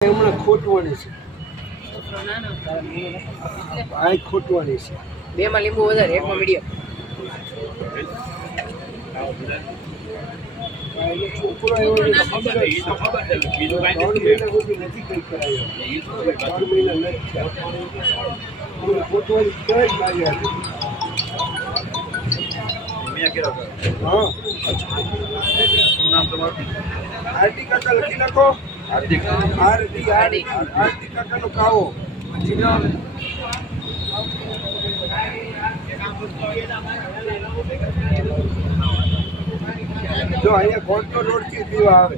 હમણાં ખોટવાની છે, આ ખોટવાની છે. બે માં લીંબુ વધારે, એકમાં મીડિયમ. છોકરો એવો ખબર નથી કઈ કરાયો, 3 મહિના નથી થયા. ખોટવાની કઈ મારી હતી. હા, આરતી કાકા લખી નાખો. આરતી કાકાનો કાવો. જો અહીંયા કોટનો રોડ થી પીવા આવે,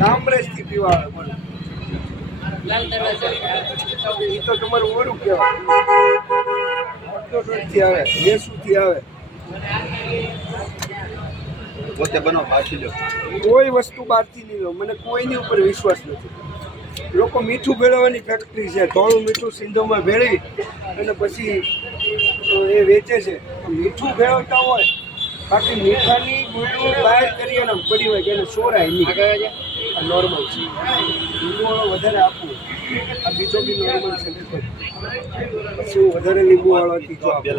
કામરેજ થી પીવા આવે. લાલ દરવાજા એ તો તમારું ઓરું કહેવાય. કોટનો રોડ થી આવે, વેસુ થી આવે. પોતે બનાવ બાકી લો, કોઈ વસ્તુ બહારથી નહીં લો. મને કોઈની ઉપર વિશ્વાસ નથી. લોકો મીઠું ભેળવવાની ફેક્ટરી છે, થોડું મીઠું સિંધોમાં ભેળવી અને પછી એ વેચે છે. મીઠું ભેળવતા હોય, બાકી મીઠાની ગુંડું બહાર કરી અને પડી હોય કે એને સોરાય નહીં. આ નોર્મલ છે. લીંબુવાળો વધારે આપવું, આ બીજો બી નોર્મલ છે. પછી હું વધારે લીંબુવાળો ત્રીજો આપું.